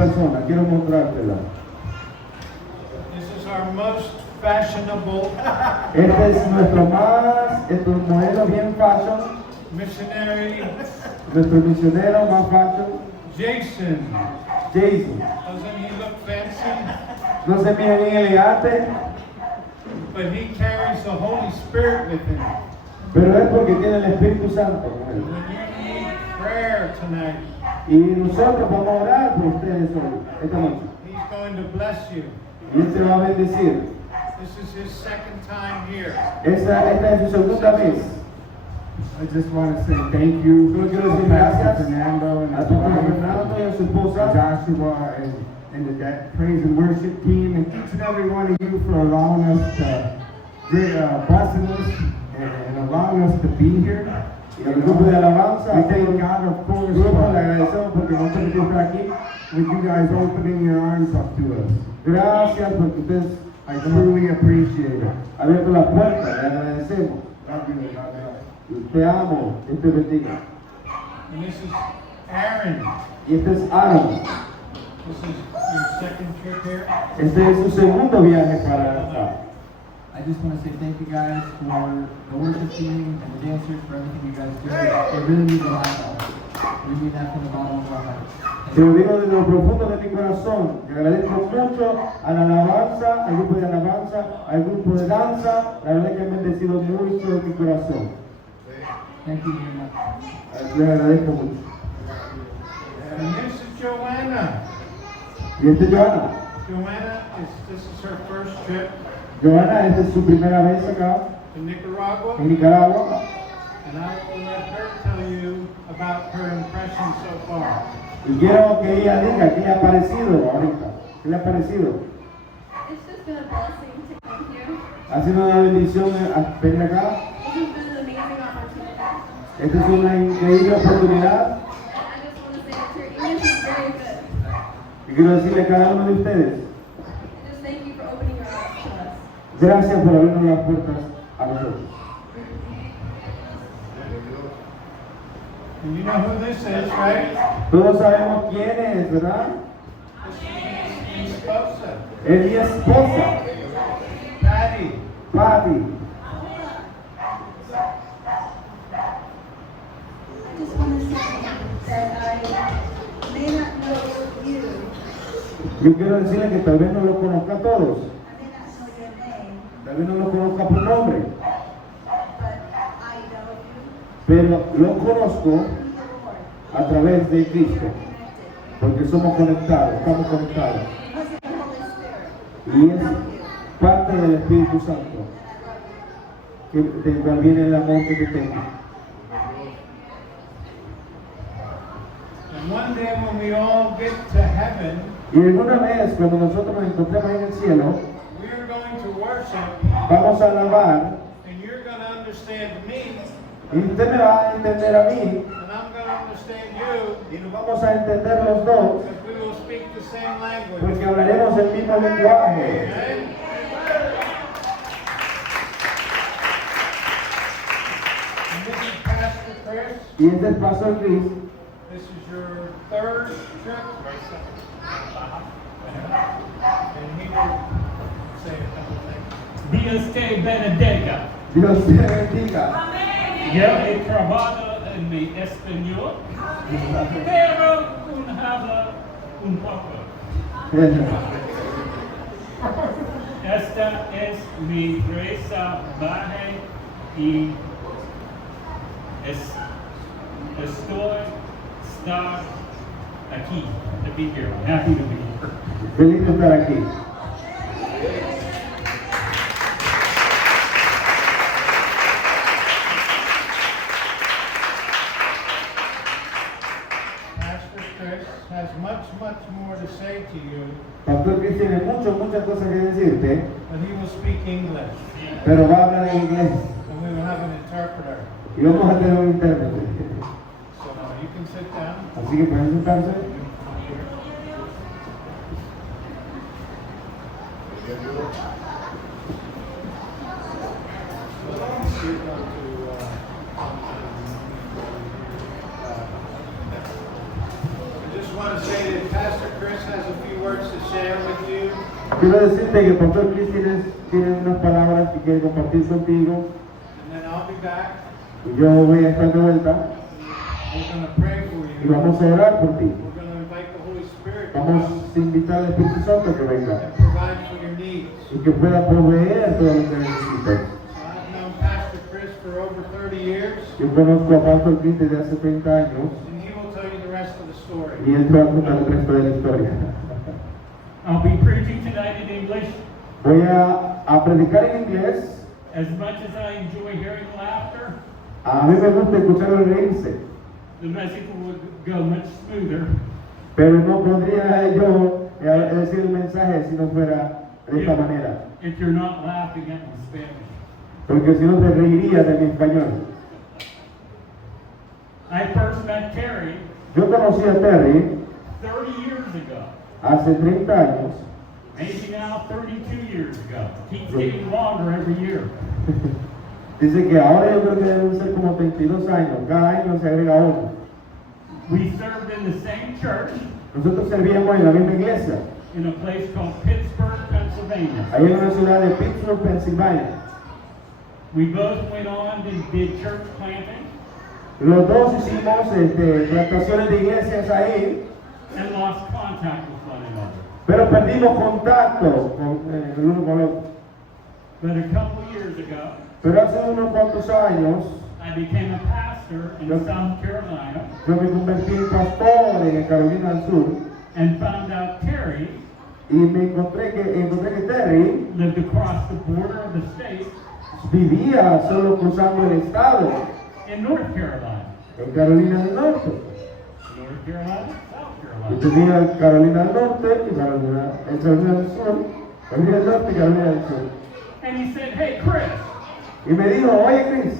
persona, quiero mostrártela. This is our most fashionable Este es nuestro modelo bien fashion, missionary, nuestro misionero más fashion, Jason. Jason. Doesn't he look fancy? No se mira bien elegante, But he carries the Holy Spirit with him. pero es porque tiene el Espíritu Santo con él. When you need prayer tonight, Y nosotros vamos a orar por ustedes hoy, esta noche. he's going to bless you. Y Él te va a bendecir. This is his second time here. Esta es su segunda vez. I just want to say thank you Solo quiero decir Pastor gracias Fernando and a his tu pastor wife, Fernando y a su esposa, Joshua and the praise and worship team, and each and every one of you for allowing us to, blessing us and allowing us to be here. y al grupo de alabanza. We thank God, of course, Grupo, le agradecemos porque nos permitió estar aquí. with you guys opening your arms up to us. Gracias porque ustedes I truly appreciate it. han abierto las puertas, le agradecemos. Love you, God. Te amo, Dios te bendiga. And this is Aaron. Y este es Aaron. This is your second trip here. Este es su segundo viaje para acá. I just want to say thank you guys for the worship team and the dancers for everything you guys do. It really means a lot to us. We mean that from the bottom of our hearts. Te lo digo desde lo profundo de mi corazón. Te agradezco mucho a la alabanza, al grupo de alabanza, al grupo de danza. La verdad que han bendecido mucho mi corazón. Thank you very much. Les agradezco mucho. And this is Joanna. Y este es Joana. Joanna, this is her first trip Joana, esta es su primera vez acá to Nicaragua. en Nicaragua. And I will let her tell you about her impression so far. Y quiero que ella diga qué le ha parecido ahorita. ¿Qué le ha parecido? It's just been a blessing to come here. Ha sido una bendición venir acá. This has been an amazing opportunity. Esta es una increíble oportunidad. And I just want to say that your English is very good. Y quiero decirle a cada uno de ustedes, Just thank you for opening your eyes to us. gracias por abrirnos las puertas a nosotros. And you know who this is, right? Todos sabemos quién es, ¿verdad? This is his esposa, Es mi esposa, Patty. Patty. I just want to say that I may not know you, Yo quiero decirle que tal vez no lo conozca a todos, I may not know your name, tal vez no lo conozca por nombre, but I know you pero lo conozco through the Lord. a través de Cristo, Connected. porque somos conectados, estamos conectados. Because of the Holy Spirit. Y es parte del Espíritu Santo, del cual viene el amor que te tengo. And one day when we all get to heaven, Y alguna vez, cuando nosotros nos encontremos en el cielo, we are going to worship, vamos a alabar, and you're going to understand me, y usted me va a entender a mí, and I'm going to understand you, y nos vamos a entender los dos, because we will speak the same language. porque hablaremos el mismo lenguaje. Okay? And this is Pastor Chris. Y este es el Pastor Chris. This is your third trip. And he will say a couple things. Dios te bendiga. Dios te bendiga. Yo he trabajado en mi español, pero habla un poco. Esta es mi reza baja y estoy estar aquí, to be here. I'm happy to be here. Feliz de estar aquí. Pastor Chris has much more to say to you, Pastor Chris tiene muchas cosas que decirte, but he will speak English, pero va a hablar en inglés. and we will have an interpreter. Y vamos a tener un intérprete. So you can sit down. Así que pueden sentarse. I just want to say that Pastor Chris decirte que el pastor Chris tiene unas palabras que quiere compartir contigo and then I'll be back. y yo voy a estar de vuelta We're going to pray for y you. vamos a orar por ti. We're going to invite the Holy Spirit to Vamos come a invitar al Espíritu Santo que venga and provide for your needs. y que pueda proveer todo lo que necesites. I've known Pastor Chris for over 30 years, Yo conozco a Pastor Chris desde hace 30 años and he will tell you the rest of the story. y él te va a contar el resto de la historia. I'll be preaching tonight in English. Voy a predicar en inglés. As much as I enjoy hearing laughter, A mí me gusta escucharlo reírse, the message would go much smoother pero no podría yo decir el mensaje si no fuera de esta manera. if you're not laughing at my Spanish. Porque si no te reirías de mi español. I first met Terry Yo conocí a Terry 30 years ago. hace 30 años. Maybe now 32 years ago. Keeps getting longer every year. Dice que ahora yo creo que deben ser como 32 años. Cada año se agrega uno. We served in the same church Nosotros servíamos en la misma iglesia. in a place called Pittsburgh, Pennsylvania. Ahí en una ciudad de Pittsburgh, Pensilvania. We both went on and did church planting Los dos hicimos plantaciones de iglesias ahí, and lost contact with one another. pero perdimos contacto con el uno con el otro. But a couple years ago, Pero hace unos cuantos años I became a pastor in South Carolina yo me convertí en pastor en Carolina del Sur and found out Terry y me encontré que Terry lived across the border of the state vivía solo cruzando el estado in North Carolina. en Carolina del Norte. North Carolina, South Yo Carolina. tenía Carolina del Norte y Carolina del Sur, Carolina del Norte y Carolina del Sur. And he said, "Hey, Chris, Y me dijo, oye Chris,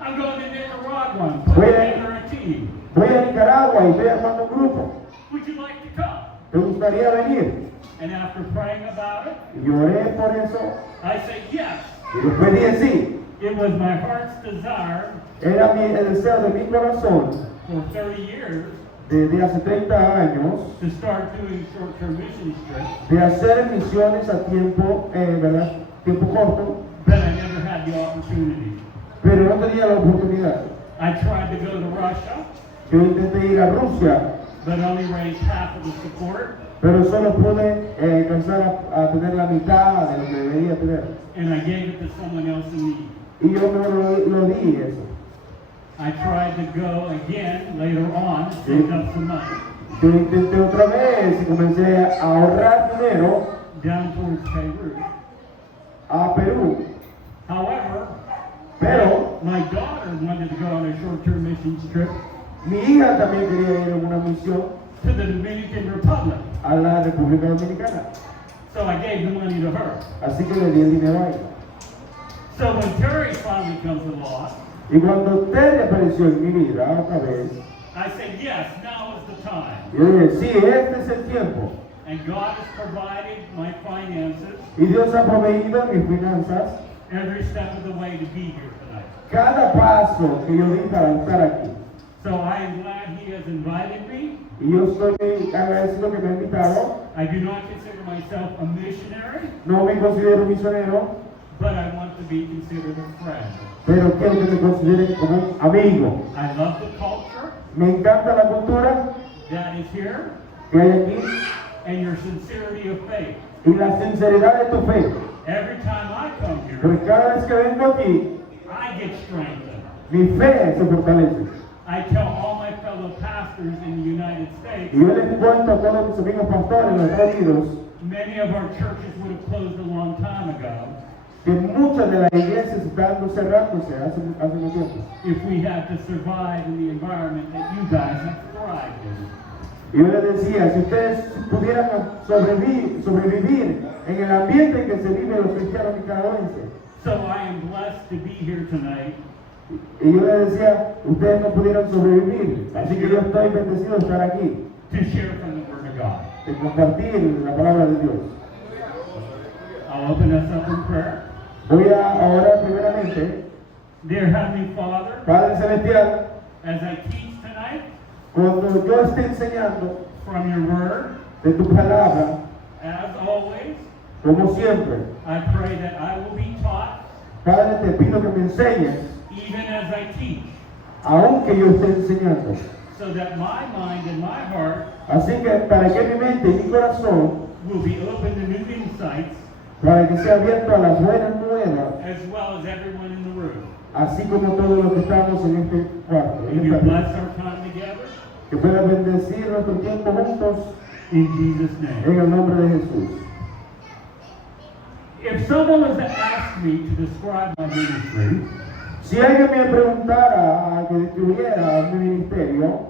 I'm going to Nicaragua, put Wait. together a team. voy a Nicaragua y estoy armando un grupo. Would you like to come?" ¿Te gustaría venir? And after praying about it, Y yo oré por eso I said yes. y después dije sí. It was my heart's desire Era el deseo de mi corazón for 30 years desde hace 30 años to start doing short-term mission trips, de hacer misiones a tiempo, ¿verdad? Tiempo corto, but I never had the opportunity. pero no tenía la oportunidad. I tried to go to Russia, Yo intenté ir a Rusia, but only raised half of the support, pero solo pude alcanzar a tener la mitad de lo que debería tener. and I gave it to someone else in need. Y yo me lo di eso. I tried to go again later on, saved up some money, Yo intenté otra vez y comencé a ahorrar dinero down towards Beirut. a Perú, However, pero my daughter wanted to go on a short-term missions trip mi hija también quería ir a una misión to the Dominican Republic. a la República Dominicana. So I gave the money to her. Así que le di el dinero a ella. So when Terry finally comes along, Y cuando Terry apareció en mi vida otra vez, I said, yes, now is the time. yo dije, sí, este es el tiempo. And God has provided my finances Y Dios ha proveído mis finanzas every step of the way to be here tonight. cada paso que yo di para estar aquí. So I am glad He has invited me. Y yo estoy agradecido que me ha invitado. I do not consider myself a missionary, No me considero misionero, but I want to be considered a friend. pero quiero que me consideren como un amigo. I love the culture Me encanta la cultura that is here que hay aquí and your sincerity of faith. y la sinceridad de tu fe. Every time I come here, Porque cada vez que vengo aquí, I get strengthened. mi fe se fortalece. I tell all my fellow pastors in the United States, Y yo les cuento a todos mis amigos pastores en los Estados Unidos many of our churches would have closed a long time ago que muchas de las iglesias están cerrándose hace un tiempo. if we had to survive in the environment that you guys have thrived in. Y yo les decía, si ustedes pudieran sobrevivir en el ambiente en que se vive los cristianos nicaragüenses, So I am blessed to be here tonight y yo les decía, ustedes no pudieran sobrevivir. Así que yo estoy bendecido de estar aquí, to share from the Word of God. de compartir la palabra de Dios. I'll open us up in prayer. Voy a orar primeramente. Dear Heavenly Father, Padre Celestial, as I teach tonight cuando yo esté enseñando from your Word, de tu palabra, as always, Como siempre, I pray that I will be taught Padre, te pido que me enseñes, even as I teach, aunque yo esté enseñando. so that my mind and my heart Así que para que mi mente y mi corazón, will be open to new insights, para que sea abierto a las buenas nuevas, as well as everyone in the room. así como todos los que estamos en este cuarto, en Will you esta bless mesa, our time together? que puedan bendecir nuestro tiempo juntos In Jesus' name. en el nombre de Jesús. If someone was to ask me to describe my ministry, Si alguien me preguntara que describiera mi ministerio,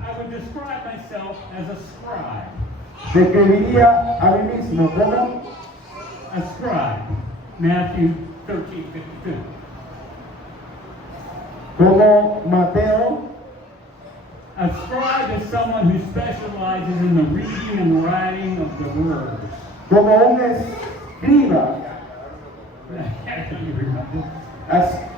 I would describe myself as a scribe. describiría a mí mismo como A scribe. Matthew 13:52. Mateo. A scribe is someone who specializes in the reading and writing of the words. Como un escriba, You remember?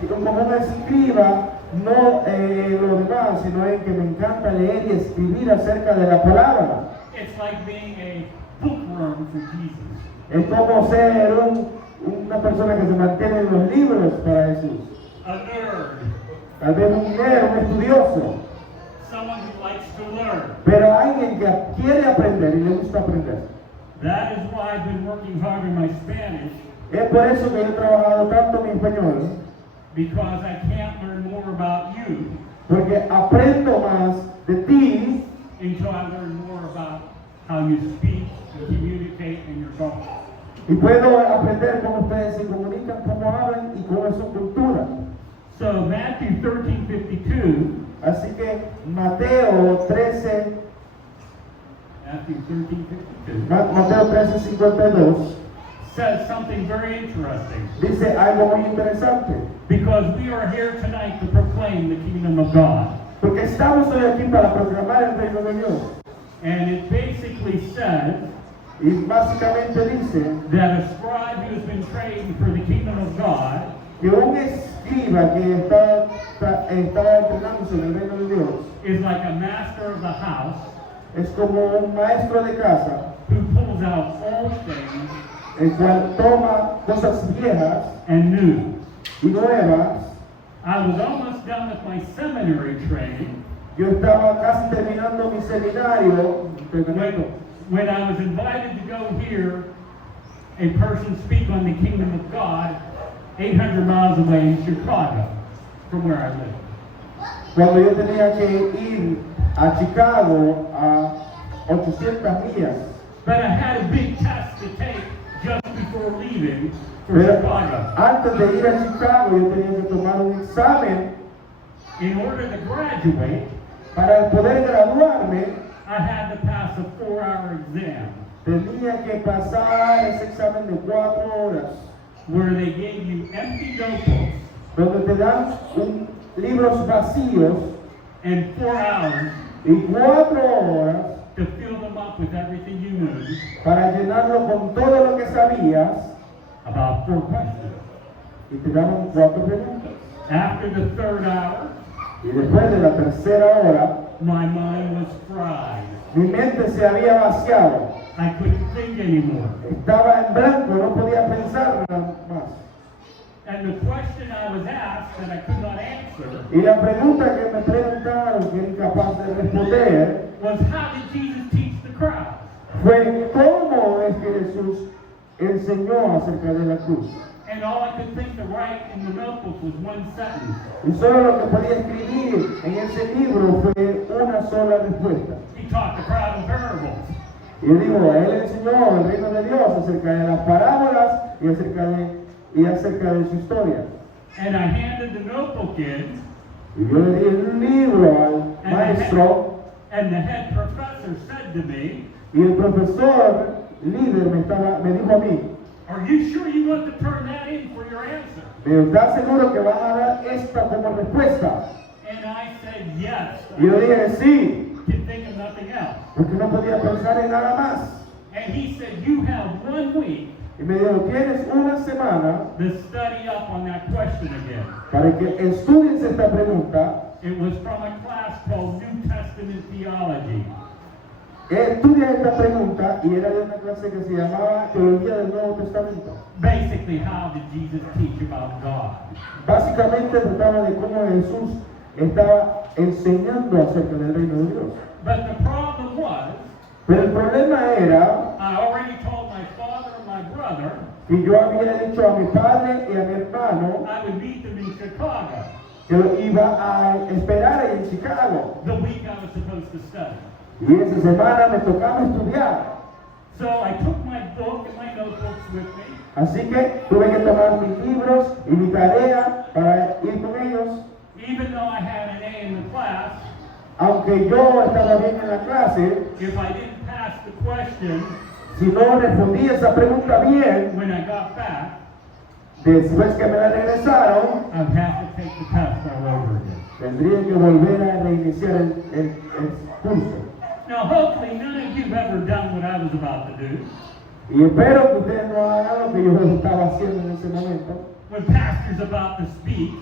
como un escriba, no lo demás, sino en que me encanta leer y escribir acerca de la palabra. It's like being a bookworm for Jesus. Es como ser una persona que se mantiene en los libros para Jesús. A nerd. Tal vez un nerd, un estudioso, Someone who likes to learn. pero alguien que quiere aprender y le gusta aprender. That is why I've been working hard in my Spanish, Es por eso que yo he trabajado tanto mi español, because I can't learn more about you porque aprendo más de ti until I learn more about how you speak and communicate in your culture. y puedo aprender cómo ustedes se comunican, cómo hablan y cómo es su cultura. So Matthew 13:52, Así que Mateo 13, Matthew 13:52 Mateo 13:52 says something very interesting, dice algo muy interesante, because we are here tonight to proclaim the kingdom of God. porque estamos hoy aquí para proclamar el reino de Dios. And it basically says Y básicamente dice that a scribe who has been trained for the kingdom of God que un escriba que está entrenándose en el reino de Dios is like a master of the house es como un maestro de casa, who pulls out old things el cual toma cosas viejas and new. y nuevas. I was almost done with my seminary training Yo estaba casi terminando mi seminario, terminando, when I was invited to go hear a person speak on the kingdom of God 800 miles away in Chicago from where I live. cuando yo tenía que ir a Chicago a 800 millas. But I had a big test to take just before leaving for Pero Chicago. antes de ir a Chicago yo tenía que tomar un examen. In order to graduate, Para poder graduarme I had to pass a 4-hour exam tenía que pasar ese examen de 4 horas, where they gave you empty notebooks donde te dan libros vacíos and 4 hours y 4 horas to fill them up with everything you knew para llenarlo con todo lo que sabías about 4 questions. y te daban 4 preguntas. After the 3rd hour, Y después de la tercera hora, my mind was fried. mi mente se había vaciado. I couldn't think anymore. Estaba en blanco, no podía pensar nada más. And the question I was asked that I could not answer Y la pregunta que me preguntaron, que era incapaz de responder, was, how did Jesus teach the crowd? fue cómo es que Jesús enseñó acerca de la cruz. And all I could think to write in the notebook was one sentence. Y solo lo que podía escribir en ese libro fue una sola respuesta. He taught the crowd in parables. Y yo digo, él enseñó el reino de Dios acerca de las parábolas y acerca de su historia. And I handed the notebook in, Y yo le di el libro al maestro and the head professor said to me, y el profesor líder me dijo a mí, are you sure you want to turn that in for your answer? ¿pero estás seguro que vas a dar esta como respuesta? And I said, yes. Y yo dije, sí, I could think of nothing else. porque no podía pensar en nada más. And he said, you have 1 week Y me dijo, tienes una semana to study up on that question again. para que estudies esta pregunta. It was from a class called New Testament Theology. estudia esta pregunta y era de una clase que se llamaba Teología del Nuevo Testamento. Basically, how did Jesus teach about God? Básicamente trataba de cómo Jesús estaba enseñando acerca del reino de Dios. But the problem was, Pero el problema era I already told my father and my brother que yo había dicho a mi padre y a mi hermano I would meet them in Chicago que lo iba a esperar en Chicago. the week I was supposed to study. Y esa semana me tocaba estudiar. So I took my book and my notebooks with me, Así que tuve que tomar mis libros y mi tarea para ir con ellos. even though I had an A in the class. Aunque yo estaba bien en la clase, If I didn't pass the question si no respondí esa pregunta bien, when I got back, después que me la regresaron, I'd have to take the test all over again. tendría que volver a reiniciar el curso. Now, hopefully, none of you have ever done what I was about to do. Y espero que ustedes no hagan lo que yo estaba haciendo en ese momento, When pastor's about to speak,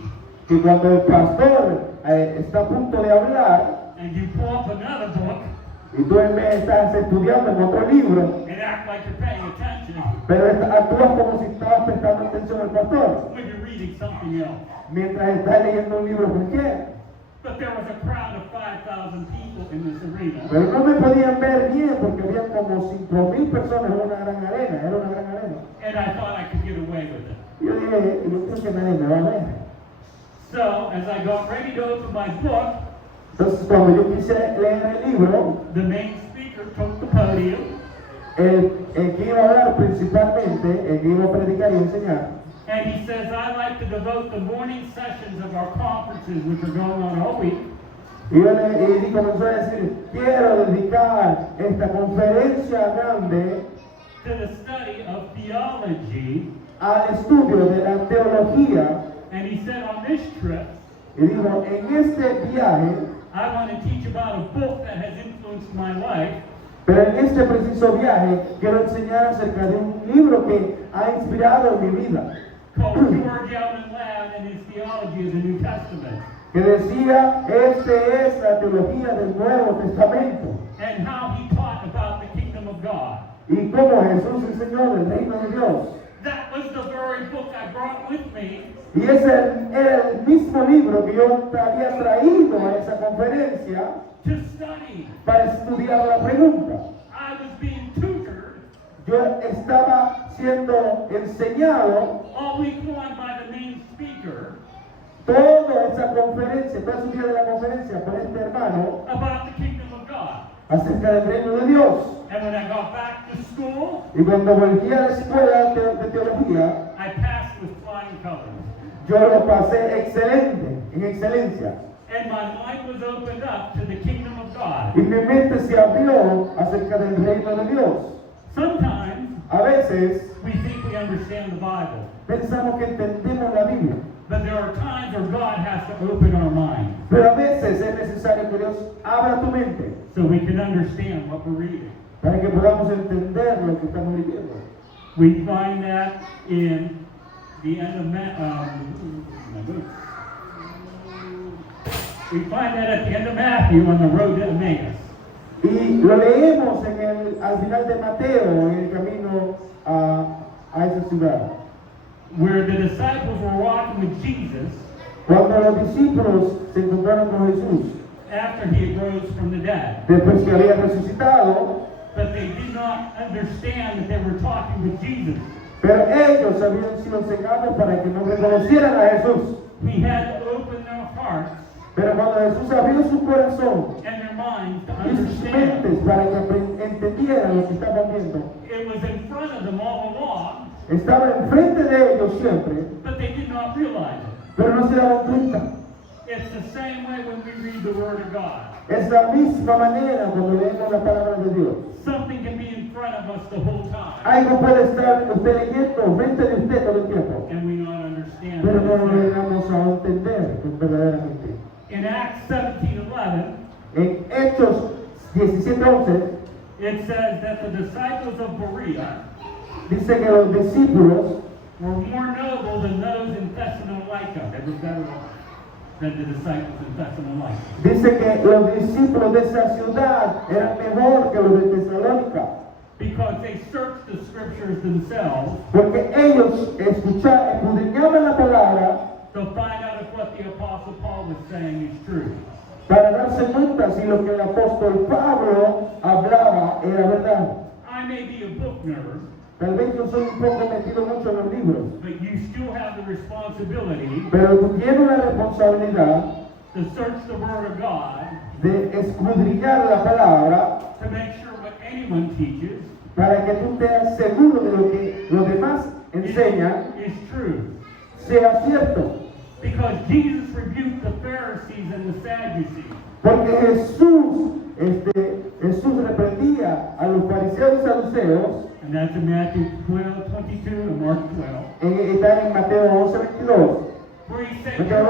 que cuando el pastor está a punto de hablar and you pull up another book y tú en vez estás estudiando en otro libro, and act like you're paying attention pero actúas como si estabas prestando atención al pastor, when you're reading something else. mientras estás leyendo un libro cualquiera. But there was a crowd of 5,000 people in this arena, Pero no me podían ver bien porque había como 5,000 personas en una gran arena, era una gran arena. and I thought I could get away with it. Yo dije, yo creo que nadie me va a ver. So, as I got ready to open my book, Entonces cuando yo quise leer el libro, the main speaker took the podium, el que iba a hablar principalmente, el que iba a predicar y enseñar, and he says, I like to devote the morning sessions of our conferences, which are going on all week, y comenzó a decir, quiero dedicar esta conferencia grande to the study of theology. al estudio de la teología. And he said, on this trip, Y dijo, en este viaje, I want to teach about a book that has influenced my life, pero en este preciso viaje, quiero enseñar acerca de un libro que ha inspirado mi vida, called George Allen Ladd and His Theology of the New Testament, que decía, este es la teología del Nuevo Testamento, and how he taught about the kingdom of God. y cómo Jesús enseñó del reino de Dios. That was the very book I brought with me Y ese era el mismo libro que yo había traído a esa conferencia to study. para estudiar la pregunta. I was being tutored Yo estaba siendo enseñado all week long by the main speaker toda esa conferencia, todo ese día de la conferencia por este hermano about the kingdom of God. acerca del reino de Dios. And when I got back to school, Y cuando volví a la escuela de teología, I passed with flying colors. yo lo pasé excelente, en excelencia. And my mind was opened up to the kingdom of God. Y mi mente se abrió acerca del reino de Dios. Sometimes A veces we think we understand the Bible, pensamos que entendemos la Biblia, but there are times where God has to open our mind pero a veces es necesario que Dios abra tu mente so we can understand what we're reading. para que podamos entender lo que estamos viviendo. We find that in the end of we find that at the end of Matthew on the road to Emmaus. Y lo leemos al final de Mateo, en el camino a esa ciudad. Where the disciples were walking with Jesus Cuando los discípulos se encontraron con Jesús, after he rose from the dead. después que había resucitado, But they did not understand that they were talking with Jesus. pero ellos habían sido cegados para que no reconocieran a Jesús. He had to open their hearts Pero cuando Jesús abrió su corazón and their minds to y sus understand. mentes para que entendieran lo que estaban viendo, It was in front of them all along, estaba enfrente de ellos siempre, but they did not realize it. pero no se daban cuenta. It's the same way when we read the Word of God. Es la misma manera cuando leemos la palabra de Dios. Something can be in front of us the whole time, Algo puede estar usted leyendo frente de usted todo el tiempo, and we not understand pero no what lo it's llegamos a entender verdaderamente. in Acts 17:11, En Hechos 17:11 it says that the disciples of Berea dice que los discípulos were more noble than those in Thessalonica. They were better off. than the disciples in Thessalonica. Dice que los discípulos de esa ciudad eran mejor que los de Tesalónica, Because they searched the scriptures themselves porque ellos escudriñaban la palabra to find out if what the Apostle Paul was saying is true. para darse cuenta si lo que el apóstol Pablo hablaba era verdad. I may be a book nerd, Tal vez yo soy un poco metido mucho en los libros, but you still have the responsibility pero tú tienes la responsabilidad to search the Word of God de escudriñar la palabra to make sure what anyone teaches para que tú estés seguro de lo que los demás enseñan is true. sea cierto. Because Jesus rebuked the Pharisees and the Sadducees. Porque Jesús reprendía a los fariseos y saduceos, And that's in Matthew 12:22 and Mark 12. está en Mateo 11:22. Where he said, Mateo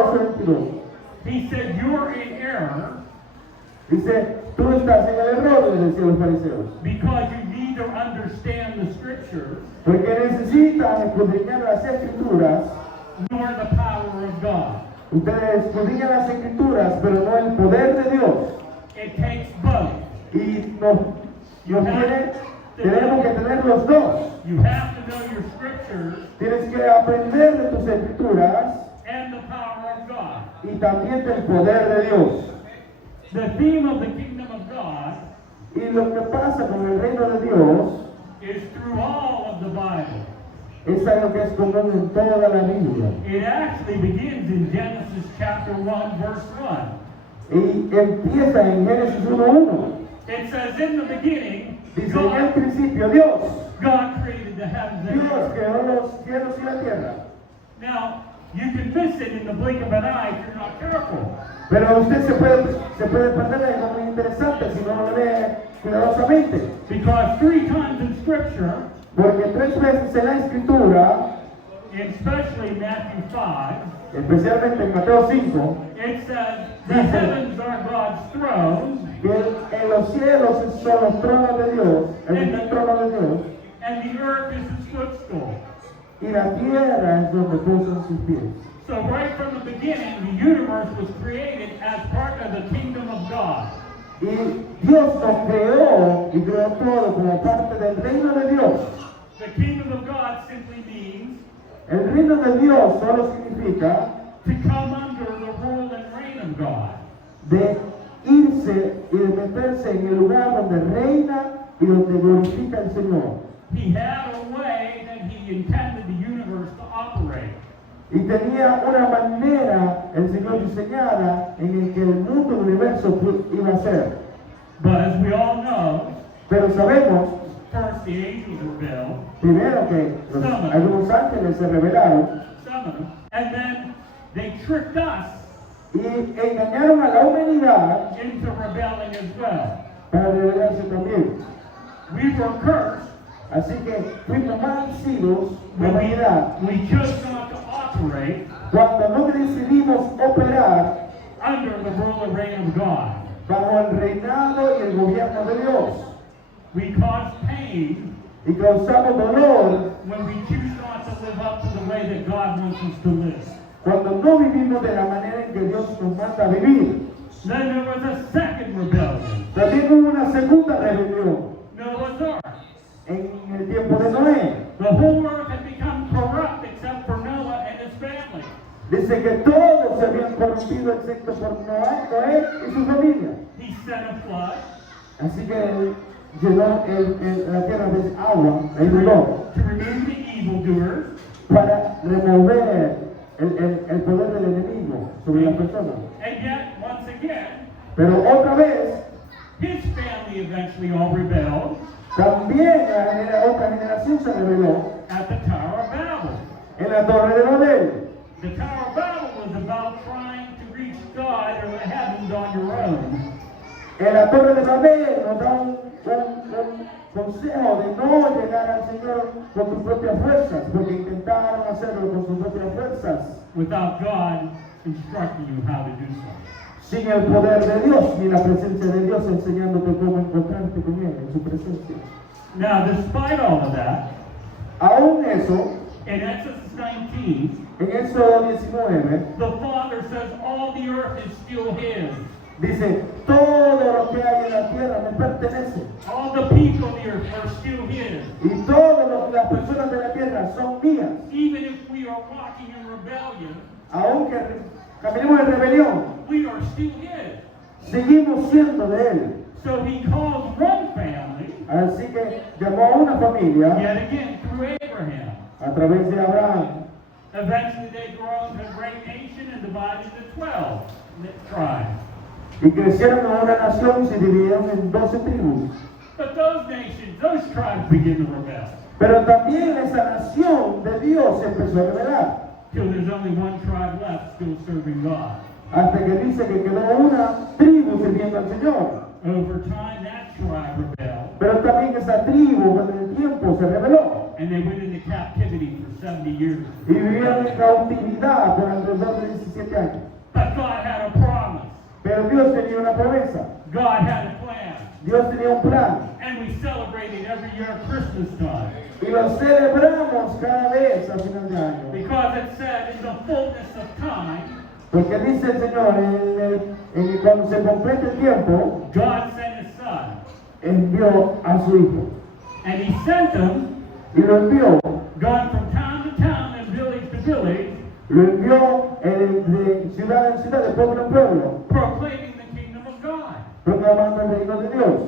11:22. you're in error Dice, tú estás en el error, les decía los fariseos, because you neither understand the scriptures porque necesitan escudriñar las escrituras. nor the power of God. Ustedes escudriñan las escrituras, pero no el poder de Dios. It takes both. Y tenemos que tener los dos. You have to know your scriptures Tienes que aprender de tus escrituras and the power of God. y también del poder de Dios. The theme of the kingdom of God Y lo que pasa con el reino de Dios is through all of the Bible. es algo que es común en toda la Biblia. It actually begins in Genesis chapter 1, verse 1. Y empieza en Génesis 1:1. It says, in the beginning, Dice, en el principio Dios, God created the heavens and the Dios earth. creó los cielos y la tierra. Now, you can miss it in the blink of an eye if you're not careful. Pero usted se puede perder algo muy interesante si no lo lee cuidadosamente. Because 3 times in Scripture, Porque 3 veces en la Escritura, especially Matthew 5, especialmente en Mateo 5, it says, the heavens are God's throne, que en los cielos son los tronos de Dios, el trono de Dios, and the earth is his footstool. y la tierra es donde puso sus pies. So right from the beginning, the universe was created as part of the kingdom of God. Y Dios nos creó y creó todo como parte del reino de Dios. The kingdom of God simply means El reino de Dios solo significa to come under the rule and reign of God. de irse y de meterse en el lugar donde reina y donde glorifica el Señor. He had a way that he intended the universe to operate. Y tenía una manera el Señor diseñada en el que el mundo, el universo iba a ser. But as we all know, Pero sabemos, first the angels were built, primero, que algunos ángeles se rebelaron some of them, and then they tricked us y engañaron a la humanidad into rebelling as well. para rebelarse también. We were cursed Así que fuimos maldecidos, la when humanidad, we chose not to operate cuando no decidimos operar under the rule and reign of God. bajo el reinado y el gobierno de Dios. We caused pain Y causamos dolor when we choose not to live up to the way that God wants us to live. cuando no vivimos de la manera en que Dios nos manda a vivir. Then there was a second rebellion, También hubo una segunda rebelión Noah's Ark. en el tiempo de Noé. The whole earth had become corrupt except for Noah and his family. Dice que todos se habían corrompido excepto por Noé y su familia. He sent a flood Así que él llenó la tierra de agua, la inundó, to remove the evildoers para remover el poder del enemigo sobre la persona. and yet, once again, Pero otra vez, his family eventually all rebelled también otra generación se rebeló at the Tower of Babel. en la torre de Babel. The Tower of Babel was about trying to reach God or the heavens on your own. En la torre de Babel nos da un consejo de no llegar al Señor con tus propias fuerzas, porque intentaron hacerlo con sus propias fuerzas, without God instructing you how to do so. sin el poder de Dios ni la presencia de Dios enseñándote cómo encontrarte con Él en su presencia. Now, despite all of that, Aún eso, In Exodus 19, En Éxodo 19 the Father says all the earth is still His. dice, todo lo que hay en la tierra me pertenece. All the people of the earth are still His. Y todas las personas de la tierra son mías. Even if we are walking in rebellion, Aunque caminemos en rebelión, we are still His. seguimos siendo de Él. So He calls one family, Así que llamó a una familia yet again through Abraham. a través de Abraham. Eventually they grew into a great nation and divided into 12 tribes. Y crecieron a una nación y se dividieron en 12 tribus. But those nations, those tribes begin to rebel. Pero también esa nación de Dios se empezó a rebelar. Till there's only one tribe left still serving God. Hasta que dice que quedó una tribu sirviendo al Señor. Over time, that tribe rebelled, Pero también esa tribu con el tiempo se rebeló. and they went into captivity for 70 years. Y vivieron en cautividad por alrededor de 17 años. But God had a promise. Pero Dios tenía una promesa. God had a plan. Dios tenía un plan. And we celebrated every year at Christmas time. Y lo celebramos cada vez a final de año. Because it said, in the fullness of time, Porque dice el Señor, cuando se complete el tiempo, God sent His Son. envió a su Hijo. And He sent Him, Y lo envió, going from town to town and village to village, lo envió de ciudad en ciudad, de pueblo en pueblo, proclaiming the kingdom of God. proclamando el reino de Dios.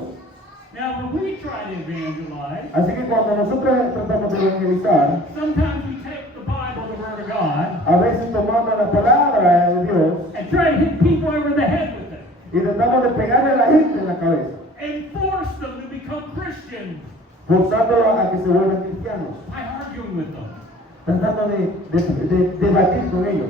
Now, when we try to evangelize, Así que cuando nosotros tratamos de evangelizar, sometimes we take the Bible, the Word of God, a veces tomamos la palabra de Dios and try to hit people over the head with it, y tratamos de pegarle a la gente en la cabeza, and force them to become Christians forzándolos a que se vuelvan cristianos, by arguing with them. tratando de debatir con ellos.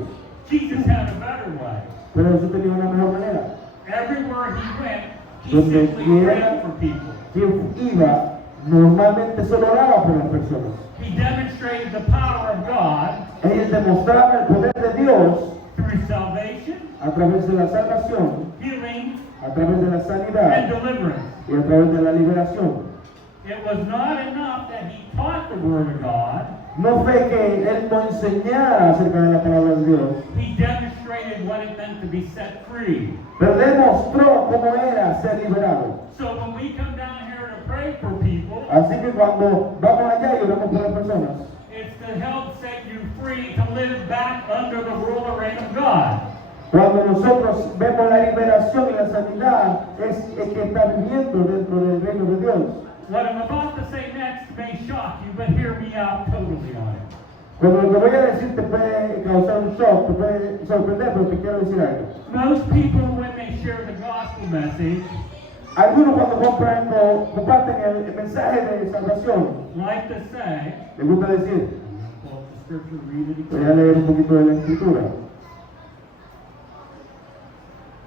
Jesus had a better way. Pero Jesús tenía una mejor manera. Everywhere He went, He Donde simply quiera prayed for people. quien iba, normalmente solo oraba por las personas. He demonstrated the power of God Ellos demostraban el poder de Dios through salvation, a través de la salvación, healing, a través de la and sanidad deliverance. y a través de la liberación. It was not enough that He taught the Word of God. No fue que Él no enseñara acerca de la palabra de Dios, He demonstrated what it meant to be set free. pero demostró cómo era ser liberado. So when we come down here to pray for people, Así que cuando vamos allá y oramos por las personas, it's to help set you free to live back under the rule and reign of God. cuando nosotros vemos la liberación y la sanidad, es el que está viviendo dentro del reino de Dios. What I'm about to say next may shock you, but hear me out totally on it. Cuando lo que voy a decir te puede causar un shock, te puede sorprender, pero te quiero decir algo. Most people, when they share the gospel message, Algunos cuando comparten el mensaje de salvación, like to say, les gusta decir, well, the scripture, read it voy a again. leer un poquito de la escritura.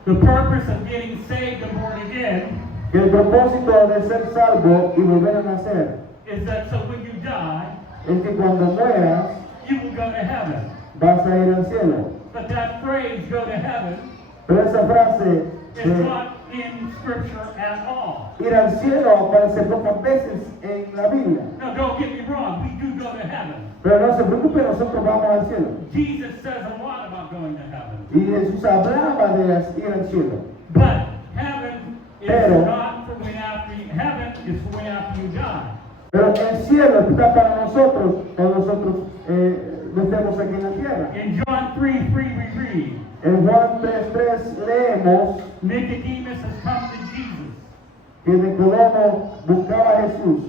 The purpose of getting saved and born again Que el propósito de ser salvo y volver a nacer is that so when you die, es que cuando mueras you will go to heaven. vas a ir al cielo. But that phrase, go to heaven, Pero esa frase is de not in scripture at all. ir al cielo aparece pocas veces en la Biblia. Now, don't get me wrong, we do go to heaven. Pero no se preocupe, nosotros vamos al cielo. Jesus says a lot about going to heaven. Y Jesús hablaba de ir al cielo. But heaven is Pero- not for when after you, heaven is for when after you die. Pero el cielo está para nosotros cuando nosotros no estemos aquí en la tierra. In John 3:3 we read, En Juan 3:3 leemos Nicodemus has come to Jesus, que Nicodemo buscaba a Jesús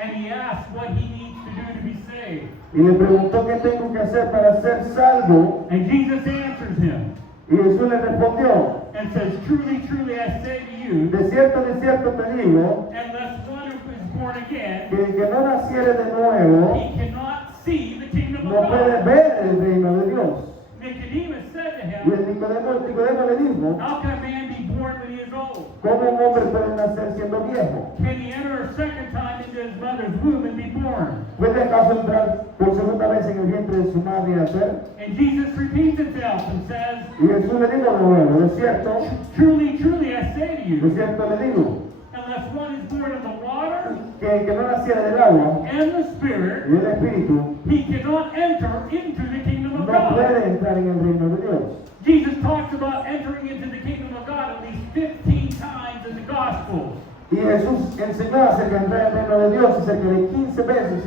and he asked what he needs to do to be saved. y le preguntó qué tengo que hacer para ser salvo. And Jesus answers him Y Jesús le respondió, and says, truly, truly, I say to you, de cierto te digo, unless one who is born again, que el que no naciere de nuevo he cannot see the kingdom of no puede God. ver el reino de Dios. Nicodemus said to Y him, el Nicodemo le dijo, how can a man be born when he is old? ¿cómo un hombre puede nacer siendo viejo? Can he enter a second time into his mother's womb and be born? ¿Puede acaso entrar por segunda vez en el vientre de su madre y nacer? And Jesus repeats himself and says, Y Jesús le dijo de nuevo, de cierto truly, truly, I say to le you, digo, unless unless one is born of the water que no naciera del agua and the y Spirit, del Espíritu, he cannot enter into the kingdom of no God. puede entrar en el reino de Dios. Jesus talks about entering into the kingdom of God at least 15 times in the Gospels. Y Jesús enseñó acerca de entrar en el reino de Dios acerca de 15 veces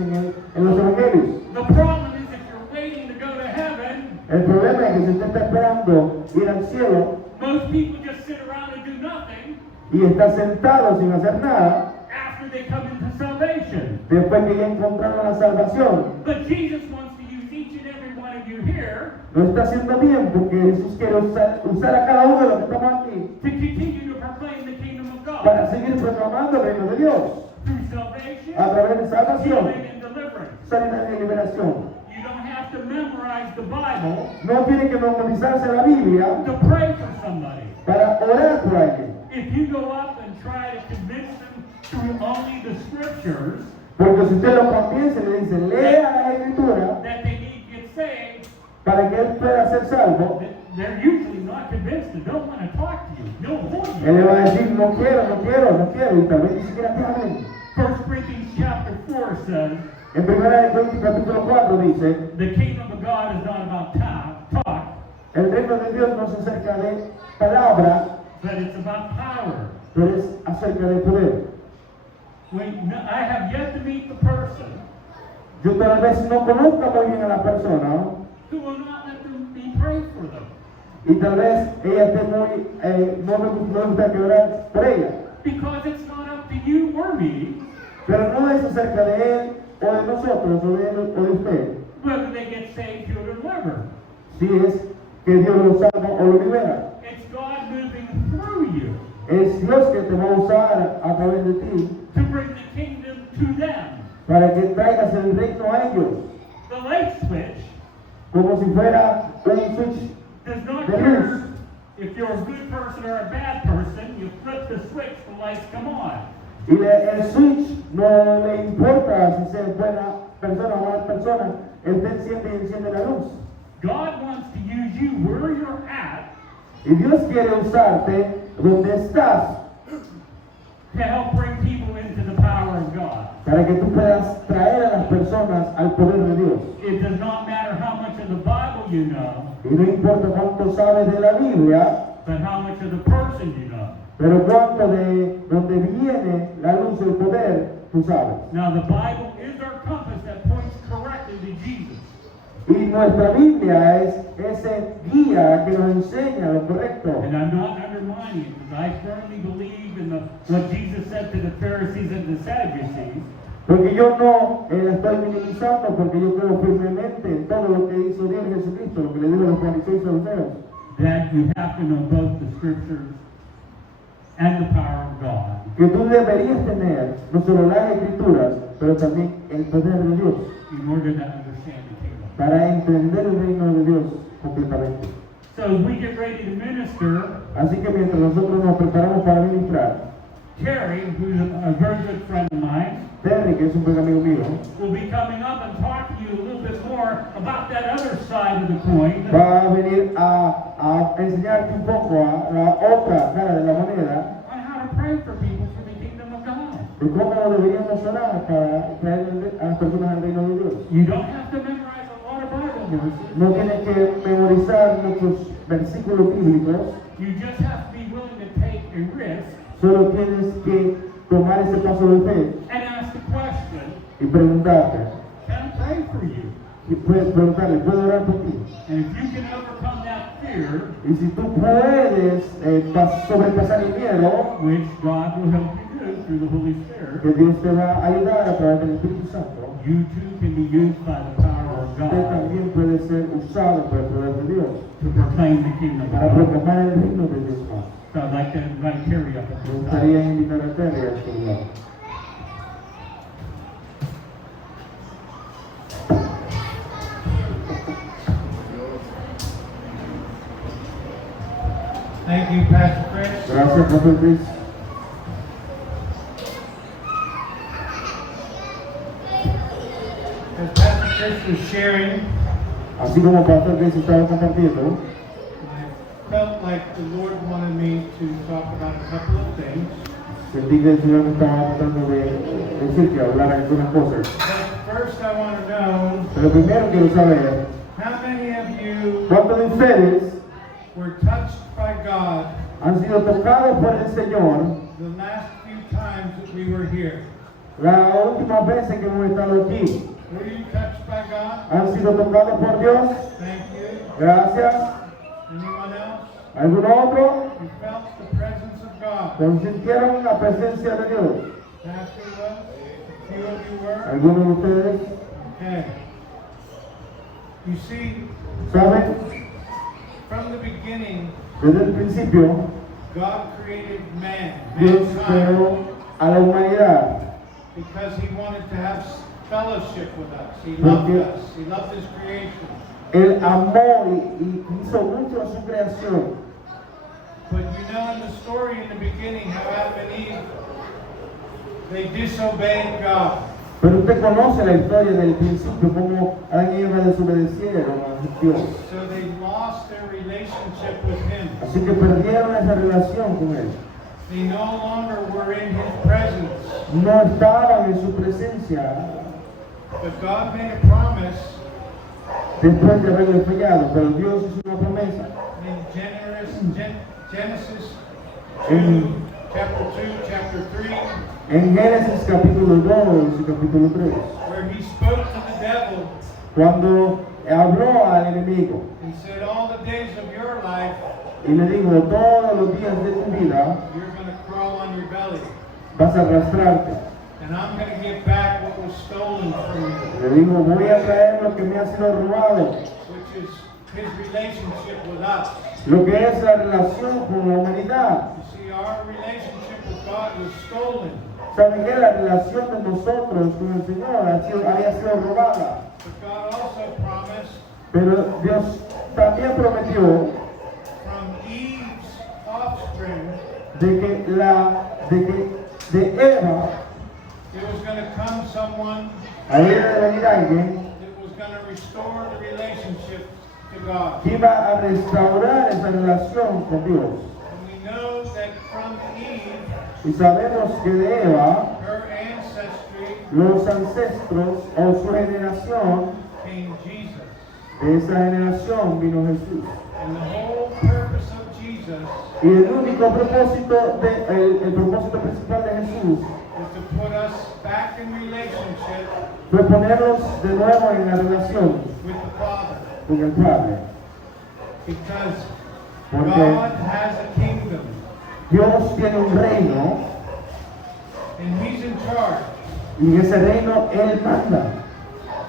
en los evangelios. The problem is if you're waiting to go to heaven, El problema es que si usted está esperando ir al cielo most people just sit around and do nothing y está sentado sin hacer nada, after they come into salvation. después que ya encontraron la salvación, But Jesus wants to use each and every one of you here lo está haciendo bien porque Jesús quiere usar a cada uno de los que estamos aquí to continue to proclaim the kingdom of God para seguir proclamando el reino de Dios through salvation, a través de salvación, healing, and deliverance. sanidad y liberación. You don't have to memorize the Bible No tiene que memorizarse la Biblia to pray for somebody. para orar por alguien, If you go up and try to convince them through only the scriptures porque si usted lo convence y le dice lea la escritura that they need to get saved, para que él pueda ser salvo, they're usually not convinced and don't want to talk to you. They'll avoid él le you. va a decir no quiero, no quiero, no quiero, y tal vez ni siquiera te hablen. 1 Corinthians chapter 4 says, En 1 Corintios capítulo 4 dice, the kingdom of God is not about talk, el reino de Dios no es acerca de palabra, but it's about power. pero es acerca del poder. I have yet to meet the person Yo tal vez no conozca muy bien a la persona who will not let them be prayed for them. y tal vez ella esté muy, no me gusta que orar por ella, Because it's not up to you or me pero no es acerca de él o de nosotros o de él o de usted, whether they get saved, healed, or delivered. si es que Dios lo salva o lo libera. It's God moving through you Es Dios que te va a usar a través de ti to bring the kingdom to them. para que traigas el reino a ellos, The light switch como si fuera un switch does not de care luz. if you're a good person or a bad person. You flip the switch, the lights come on. Y el switch no le importa si sea buena persona o mala persona, él te enciende y enciende la luz. God wants to use you where you're at Y Dios quiere usarte donde estás to help bring people into the power of God. para que tú puedas traer a las personas al poder de Dios. It does not matter how much of the Bible you know, Y no importa cuánto sabes de la Biblia, but how much of the person you know. pero cuánto de donde viene la luz y el poder, tú sabes. Now, the Bible is our compass that points correctly to Jesus. Y nuestra Biblia es ese guía que nos enseña lo correcto. And I'm not undermining it, because I firmly believe in what Jesus said to the Pharisees and the Sadducees. Porque yo no la estoy minimizando, porque yo creo firmemente en todo lo que hizo Dios Jesucristo, lo que le dijo a los fariseos y saduceos. That you have to know both the scriptures and the power of God Que tú deberías tener no solo las escrituras, pero también el poder de Dios in order to understand the kingdom. para entender el reino de Dios completamente. So as we get ready to minister, Así que mientras nosotros nos preparamos para ministrar, Terry, who's a very good friend of mine, Terry, que es un buen amigo mío, will be coming up and talk to you a little bit more about that other side of the coin. va a venir a enseñarte un poco a la otra cara de la moneda On how to pray for people for the kingdom of God. de cómo deberíamos orar para traer a las personas al reino de Dios. You don't have to memorize a lot of Bible verses. No tienes que memorizar muchos versículos bíblicos, You just have to be willing to take a risk solo tienes que tomar ese paso de fe and ask the question, y preguntarte. can I pray for you? Y puedes preguntarle, ¿puedo orar por ti? And if you can overcome that fear, Y si tú puedes sobrepasar el miedo, which God will help you do through the Holy Spirit, que Dios te va a ayudar a través del Espíritu Santo, you too can be used by the power of usted God también puede ser usado por el poder de Dios to proclaim the kingdom of para God. proclamar el reino de Dios más. So I'd like to invite Terry up at Me this time. gustaría invitar a Terry a este lugar. Thank you, Pastor Chris. Gracias, Pastor Chris. As Pastor Chris was sharing, Así como Pastor Chris estaba compartiendo, I felt like the Lord wanted me to talk about a couple of things. Sentí que el Señor me estaba tratando de decir que hablara algunas cosas. But first I want to know, Pero primero quiero saber, how many of you ¿cuántos de ustedes were touched by God han sido tocados por el Señor the last few times that we were here? las últimas veces que hemos estado aquí? Were you touched by God? ¿Han sido tocados por Dios? Thank you. Gracias. Anyone else? ¿Algún otro? You felt the presence of God. ¿Sintieron la presencia de Dios? Pastor was? A few of you were? ¿Algunos de ustedes? Okay. You see, ¿Saben? from the beginning, Desde el principio, God created man, Dios mankind, creó a la humanidad because He wanted to have fellowship with us. He loved us. He loved His creation. Él amó y hizo mucho a su creación. But you know in the story in the beginning how Adam and Eve, they disobeyed God. Pero usted conoce la historia del principio, cómo Adán y Eva desobedecieron a Dios. So they lost their relationship with Him. Así que perdieron esa relación con Él. They no longer were in His presence. No estaban en su presencia But God made a promise después de haberle fallado, pero Dios hizo una promesa. in Genesis 2, chapter 2, chapter 3, En Génesis capítulo 2 y capítulo 3, where He spoke to the devil cuando habló al enemigo and said, all the days of your life, y le dijo, todos los días de tu vida you're going to crawl on your belly. vas a arrastrarte. And I'm going to give back what was stolen from you, Le digo, voy a traer lo que me ha sido robado, which is His relationship with us. lo que es la relación con la humanidad. You see, our relationship with God was stolen. ¿Saben que la relación de nosotros con el Señor había sido robada? But God also promised Pero Dios también prometió from Eve's offspring, de Eva there was going to come someone había de venir alguien that was going to restore the relationship to God. que iba a restaurar esa relación con Dios. And we know that from Eve, Y sabemos que de Eva, her ancestry, los ancestros o su generación, came Jesus. de esa generación vino Jesús. And the whole purpose of Jesus Y el único propósito, el propósito principal de Jesús was to put us back in relationship fue ponernos de nuevo en la relación with the Father. con el Padre. Because Porque God has a kingdom Dios tiene un reino and He's in charge. y en ese reino Él manda.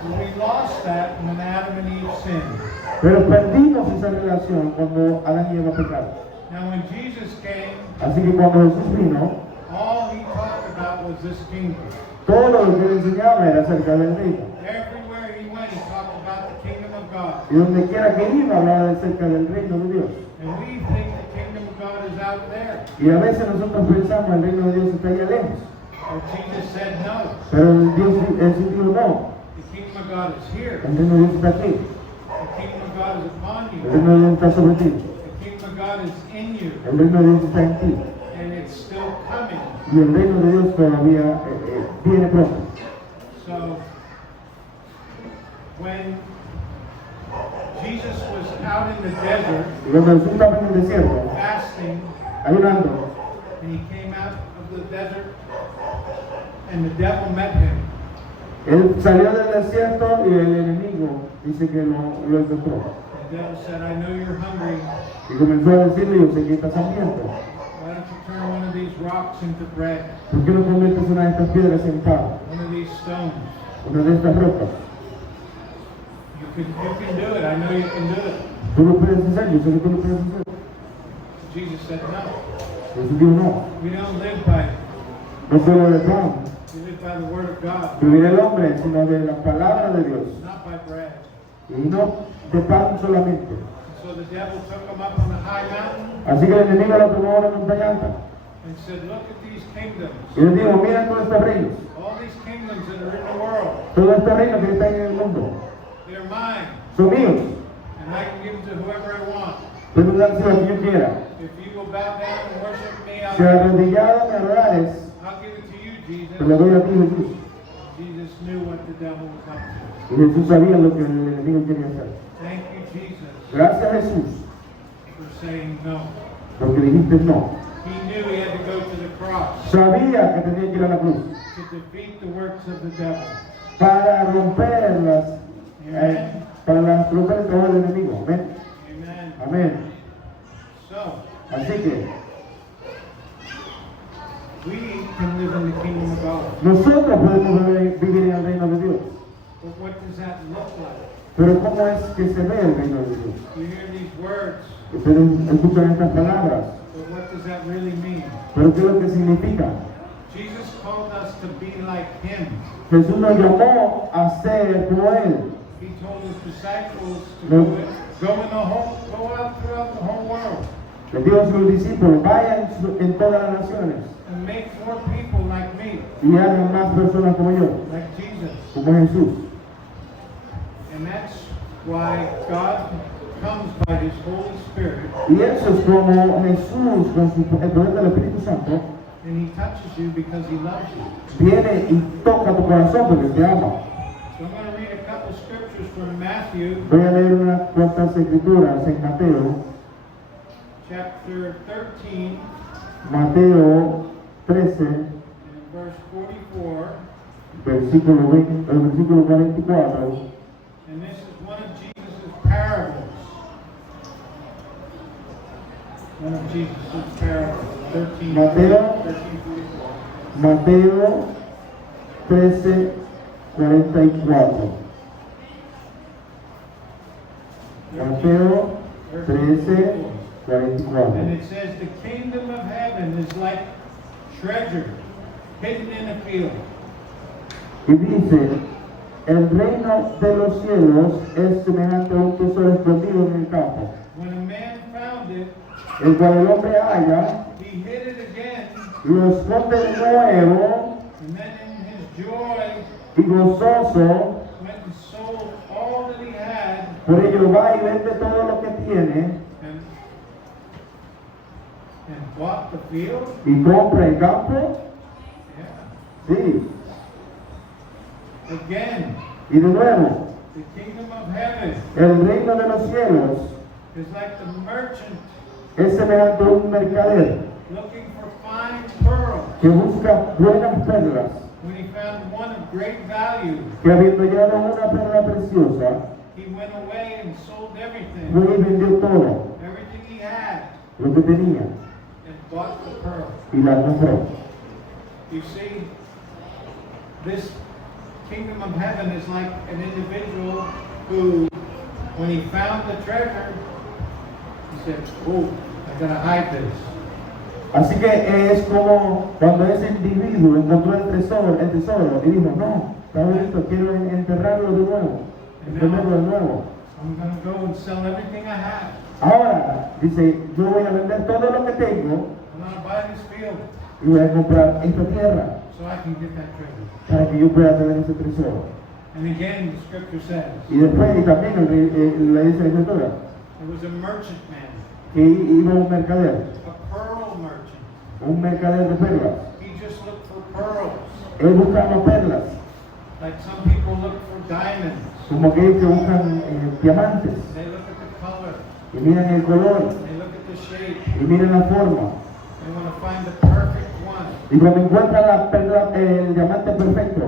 And we lost that when Adam and Eve sinned. Pero perdimos esa relación cuando Adán y Eva pecaron. Now when Jesus came, Así que cuando Jesús vino, all He talked about was this kingdom. todo lo que le enseñaba era acerca del reino. Everywhere He went, He talked about the kingdom of God. Y donde quiera que iba hablaba acerca del reino de Dios. And we think the kingdom of God is out there. Y a veces nosotros pensamos el reino de Dios está allá lejos. But Jesus said no. Pero Jesús dijo no, The kingdom of God is here. el reino de Dios está aquí. The kingdom of God is upon El you. reino de Dios está sobre ti. The kingdom of God is in you. El reino de Dios está en ti. And it's still coming. Y el reino de Dios todavía viene pronto. So, when Jesus was out in the desert Y cuando Jesús estaba en el desierto, fasting, ayunando, and He came out of the desert, and the devil met Him. él salió del desierto y el enemigo dice que lo encontró. The devil said, I know you're hungry. Y comenzó a decirle, yo sé que estás hambriento. Why don't you turn one of these rocks into bread? ¿Por qué no conviertes una de estas piedras en pan? One of these stones. Una de estas rocas. You can do it. I know you can do it. Tú lo puedes hacer, yo sé que tú lo puedes hacer. Jesus said, no. Jesús dijo, no, We don't live by it. no solo de pan, We live by the word of God, vivir el hombre, sino de la palabra de Dios. not by bread. Y no de pan solamente. So the devil took him up on the high mountain Así que el enemigo lo tomó a la montaña alta. and said, look at these kingdoms. Y le dijo, mira todos estos reinos. All these kingdoms that are in the world, Todos estos reinos que están en el mundo they're mine. son míos. And I can give them to whoever I want. Puedo dar lo que yo quiera. If you will bow down and worship me, Si arrodillado me adorares, I'll give it to you, Jesus. te lo doy a ti, Jesús. Jesus knew what the devil was up to. Y Jesús sabía lo que el enemigo quería hacer. Thank you, Jesus, Gracias, Jesús, for saying no. porque dijiste no. He knew he had to go to the cross Sabía que tenía que ir a la cruz to defeat the works of the devil. para romper para romper el trabajo del enemigo. Amén. Amen. Amén. So, Así que we can live in the kingdom of God. nosotros podemos vivir en el reino de Dios. But what does that look like? Pero ¿cómo es que se ve el reino de Dios? You hear these words, Pero escuchan estas palabras. but what does that really mean? Pero ¿qué es lo que significa? Jesus called us to be like him. Jesús nos llamó a ser como Él. He told his disciples to No. go out throughout the whole world Le dijo a sus discípulos, vayan en todas las naciones and make more people like me, y hagan más personas como yo, like Jesus. como Jesús. And that's why God comes by his Holy Spirit Y eso es como Jesús, con el poder del Espíritu Santo, and he touches you because he loves you. viene y toca tu corazón porque te ama. So I'm going to read a couple scriptures from Matthew Voy a leer unas cuantas escrituras en Mateo, chapter 13 Mateo 13, and verse 44. versículo 44. And this is one of Jesus' parables. One of Jesus' parables. 13, Mateo. 13:44. Mateo 13, 44. Mateo 13, 44. And it says, the kingdom of heaven is like treasure hidden in a field. Y dice, el reino de los cielos es semejante a un tesoro escondido en el campo, When a man found it, el cual el hombre halla he hid it again, y lo esconde de nuevo, and then in his joy y gozoso, went and sold all that he had por ello va y vende todo lo que tiene and bought the field. y compra el campo. Yeah. Sí, Again, y de nuevo, the kingdom of heaven el reino de los cielos is like the merchant es semejante a un mercader looking for fine pearls. que busca buenas perlas, When he found one of great value, que habiendo hallado una perla preciosa, he went away and sold everything, fue y vendió todo everything he had, lo que tenía and bought the pearl. y la compró. You see, this kingdom of heaven is like an individual who, when he found the treasure, he said, oh, I gotta hide this. Así que es como cuando ese individuo encontró el tesoro y dijo, no, está esto, quiero enterrarlo de nuevo, enterrarlo de nuevo. I'm gonna go and sell everything I have. Ahora, dice, yo voy a vender todo lo que tengo I'm gonna buy this field y voy a comprar esta tierra so I can get that treasure. para que yo pueda tener ese tesoro. And again, the scripture says, Y después, y también la dice la escritura, there was a merchant man, que iba un mercader de perlas. He just looked for pearls, Él buscaba perlas, like some people look for diamonds. como aquellos que buscan diamantes, They look at the color, y miran el color, they look at the shape, y miran la forma. they want to find the perfect one. Y cuando encuentran la perla, el diamante perfecto,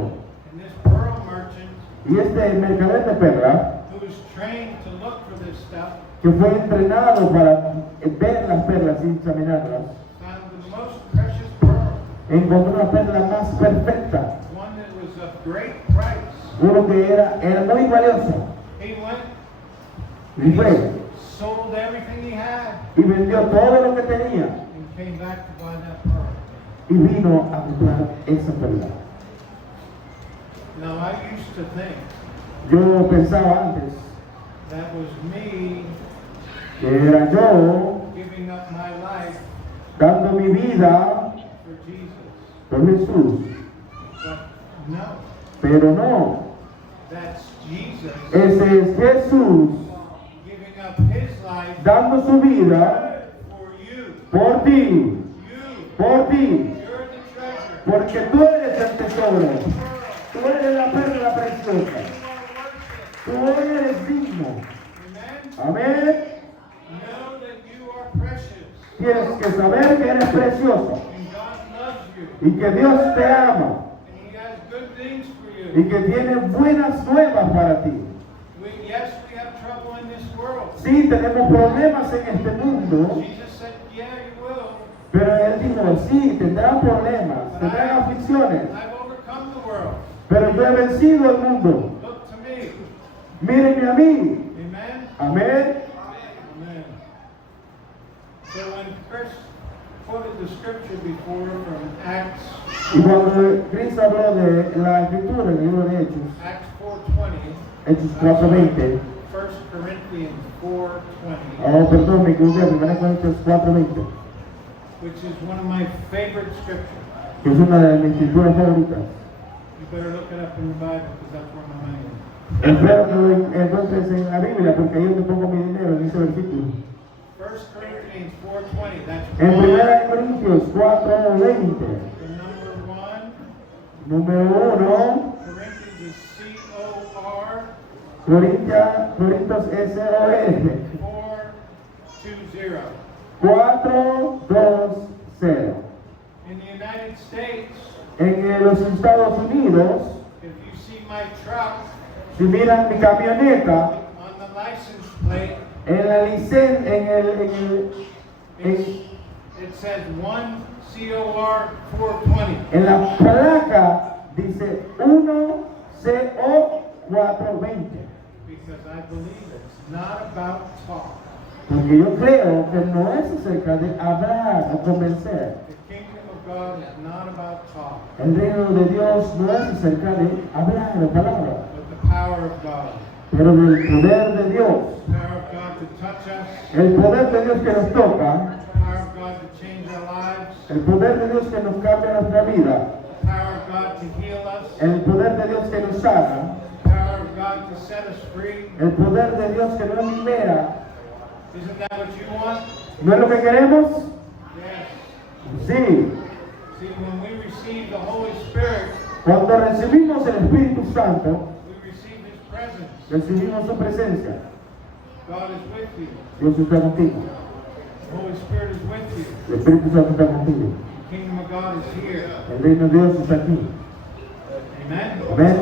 And this pearl merchant, y este mercader de perlas, who was trained to look for this stuff, que fue entrenado para ver las perlas y examinarlas, found the most precious pearl, encontró una perla más perfecta, one that was of great price. uno que era muy valioso, He went y fue, sold everything he had, y vendió todo lo que tenía, and came back to buy that pearl. y vino a comprar esa perla. Now, I used to think Yo pensaba antes that was me que era yo giving up my life dando mi vida for Jesus. por Jesús, But no, pero no, that's Jesus ese es Jesús giving up his life dando su vida for you. por ti, You, por ti, you're the treasure. porque tú eres el tesoro, tú eres la perla preciosa, tú eres digno. Amen. Amén. Know that you are precious Tienes que saber que eres precioso and God loves you y que Dios te ama and He has good things for y you. que tiene buenas nuevas para ti. Yes, we have trouble in this world. Sí, tenemos problemas en este mundo, Jesus said, yeah, you will. pero Él dijo, sí, tendrán problemas, tendrán aflicciones, I've overcome the world. pero yo he vencido el mundo. Look to me. Mírenme a mí. Amen. Amén. Amen. So when Chris quoted the scripture before from Acts Y cuando Chris habló de la escritura en el libro de Hechos, 4:20, Hechos 4:20, 1 Corinthians 4:20, oh, perdón, me equivoqué, 1 Corintios 4:20, which is one of my favorite scriptures. que es una de mis escrituras favoritas. You better look it up in the Bible because that's where my money is. Espero que lo encuentres en la Biblia, porque ahí es donde pongo mi dinero, en ese versículo. 1 Corinthians 4:20, that's En 1 one, Corintios 4:20, the number one. número 1, Corinthians is C-O-R Corintios S-O-R, 420. 4:2:0. In the United States, En los Estados Unidos, if you see my truck si miran mi camioneta, on the license plate, en la licencia, it says 1 COR 420. en la placa dice 1CO420. Because I believe it's not about talk. Porque yo creo que no es acerca de hablar o convencer. The kingdom of God is not about talk, El reino de Dios no es acerca de hablar o palabras, but the power of God. pero del poder de Dios. The power of God to touch us, El poder de Dios que nos toca, the power of God to change our lives, el poder de Dios que nos cambia nuestra vida, the power of God to heal us, el poder de Dios que nos sana, the power of God to set us free. el poder de Dios que nos libera. Isn't that what you want? ¿No es lo que queremos? Yes. Sí. See, when we receive the Holy Spirit, Cuando recibimos el Espíritu Santo, we receive His presence. recibimos su presencia. God is with you. Dios está contigo. The Holy Spirit is with you. El Espíritu Santo está contigo. The kingdom of God is here. El reino de Dios está aquí. Amen? Amén.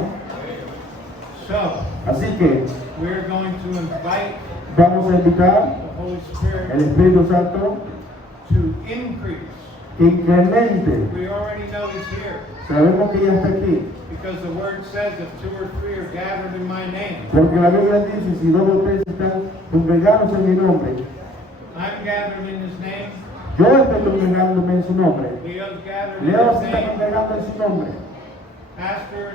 So, Así que we're going to invite vamos a invitar the Holy el Spirit Espíritu Santo to increase. que incremente. We already know He's here Sabemos que ya está aquí. because the Word says if 2 or 3 are gathered in my name, Porque la Biblia dice, si 2 o 3 están congregados en mi nombre, I'm gathered in His name, yo estoy congregándome en su nombre. Leo's gathered in Leo His se está name, congregando en su nombre. Pastor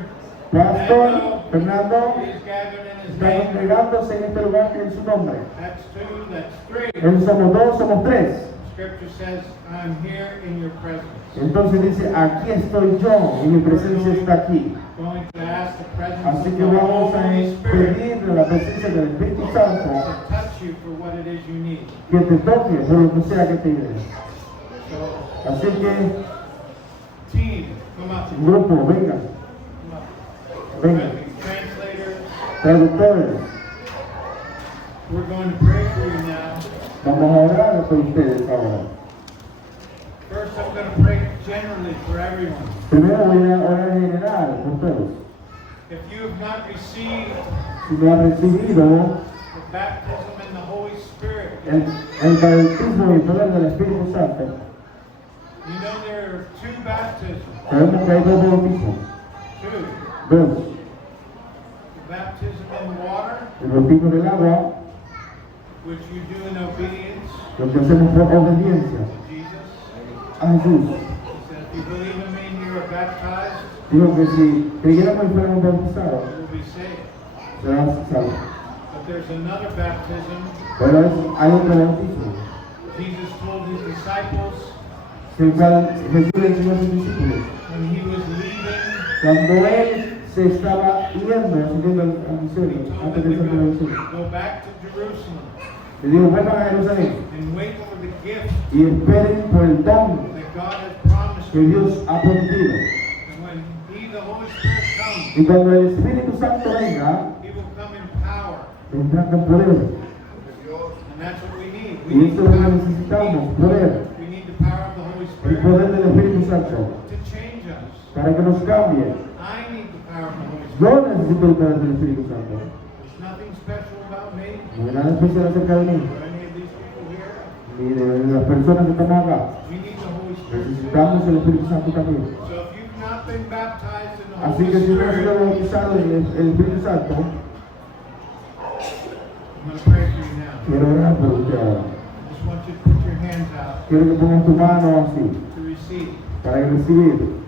Pastor Fernando is gathered in His está name. congregándose en este lugar en su nombre. That's 2, that's 3. Él somos 2, somos 3. Scripture says, I'm here in your presence. Entonces dice, aquí estoy yo y mi presencia está aquí. Going to ask the presence Así of que the vamos a Holy Spirit pedirle la presencia del Espíritu Santo to touch you for what it is you need. que te toque por lo que sea que te des. So, Así que, team, come up. grupo, vengan, Come up. vengan, Translators, traductores, we're going to pray for you now. vamos a orar por ustedes ahora. First, I'm going to pray generally for everyone. Primero voy a orar en general por todos. If you have not received Si no has recibido the baptism in the Holy Spirit, el bautismo y el poder del Espíritu Santo, you know there are 2 baptisms. sabemos que hay 2 bautismos. 2. 2, The baptism in water, el bautismo del agua, which you do in obedience lo que hacemos por obediencia to Jesus. a Jesús. He said, if you believe in me and you are baptized, Digo que si creyéramos y fuéramos bautizados, you will be saved. serás salvos. But there's another baptism. Pero hay otro bautismo, Jesus told his disciples el cual Jesús le enseñó a sus discípulos. when he was leaving, Cuando él se estaba yendo, siguiendo al he misionero, told antes them de to salir al misionero, go back to Jerusalem. Le dijo, vuelvan a Jerusalén and wait for the gift y esperen por el don that God has promised que you. Dios ha prometido. And when He, the Holy Spirit, comes, Y cuando el Espíritu Santo venga, He will come in power. vendrá con poder. And that's what we need. We Y need eso the es lo que power, necesitamos, poder. we need the power of the Holy El Spirit poder del Espíritu Santo to change us. para que nos cambie. I need the power of the Holy Spirit. Yo necesito el poder del Espíritu Santo. There's nothing special about me No hay nada especial acerca de mí, or any of these people here. ni de las personas que están acá. We need the Holy Spirit. Necesitamos el Espíritu Santo también. So if you've not been baptized in the Así Holy que si no has sido Spirit, bautizado en el Espíritu Santo, I'm going to pray for you now. quiero orar por usted ahora. I just want you to put your hands out Quiero que pongas tu mano así, to receive. para recibir.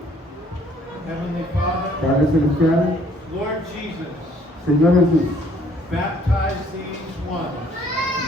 Heavenly Father, Padre Celestial, Lord Jesus, Señor Jesús, baptize these ones.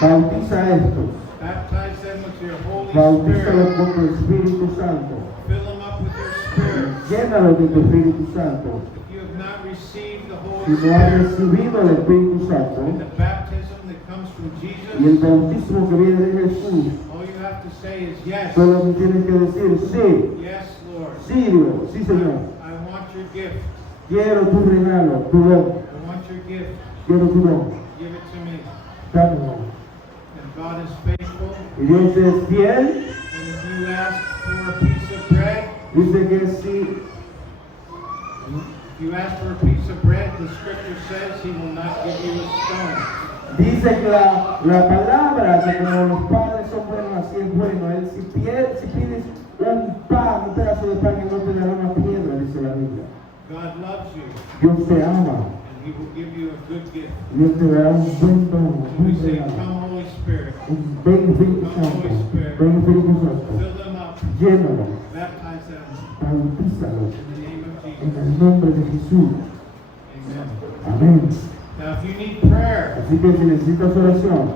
bautiza a estos, Baptize them with your Holy bautízalos Spirit. con tu Espíritu Santo, Fill them up with your Spirit. llénalos de tu Espíritu Santo. If you have not received the Si Holy no has Spirit recibido el Espíritu and Santo the baptism that comes from y el Jesus, bautismo que viene de Jesús, all you have to say is yes. solo que tienes que decir, sí, Yes, Lord. sí Dios, sí Señor. I want your gift. Quiero tu regalo, tu don, I want your gift. quiero tu don. Give it to me. Dámelo. And God is faithful. Y Dios es fiel, And if you ask for a piece of bread, dice que sí. if you ask for a piece of bread, the scripture says He will not give you a stone. Dice que la palabra, que como los padres son buenos, así es bueno. Él, si pides un pan, un pedazo de pan, Él no te dará una piedra, dice la Biblia. God loves you, Dios te ama. and He will give you a good gift. Dios te dará un buen don, So un we buen say, regalo. Come, Holy Spirit, Ven Espíritu Santo, ven Espíritu Santo. fill them up, Llénalo, baptize them bautízalo in the name of en Jesus. el nombre de Jesús. Amen. Amén. Now, if you need prayer, Así que si necesitas oración,